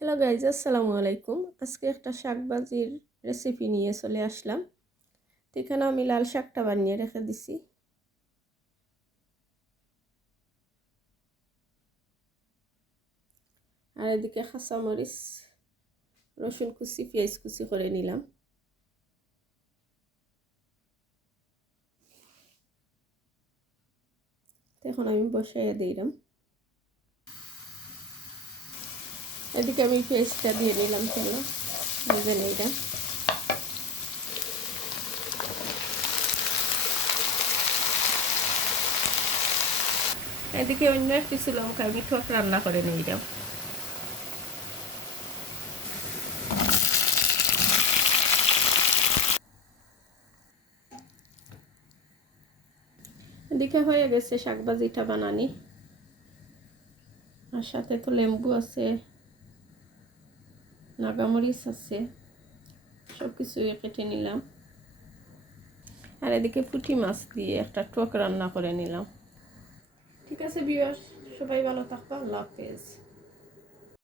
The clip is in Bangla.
হ্যালো গাইজ, আসসালামু আলাইকুম। আজকে একটা শাক ভাজির রেসিপি নিয়ে চলে আসলাম। তো এখানে আমি লাল শাকটা বানিয়ে রেখে দিছি। আর এদিকে কাঁচামরিচ, রসুন কুচি, পেঁয়াজ কুচি করে নিলাম। এখন আমি বসাইয়ে দিলাম। এদিকে আমি পেঁয়াজটা দিয়ে নিলাম, তেল ভেজে নিলাম। এদিকে অন্য একটি লঙ্কা আমি ঠোঁট রান্না করে নিলাম। এদিকে হয়ে গেছে শাক ভাজিটা বানানি। আর সাথে তো লেম্বু আছে, নাগামরিচ আছে, সব কিছু কেটে নিলাম। আর এদিকে পুঁটি মাছ দিয়ে একটা টক রান্না করে নিলাম। ঠিক আছে ভিউয়ার্স, সবাই ভালো থাকবা। আল্লাহ হাফেজ।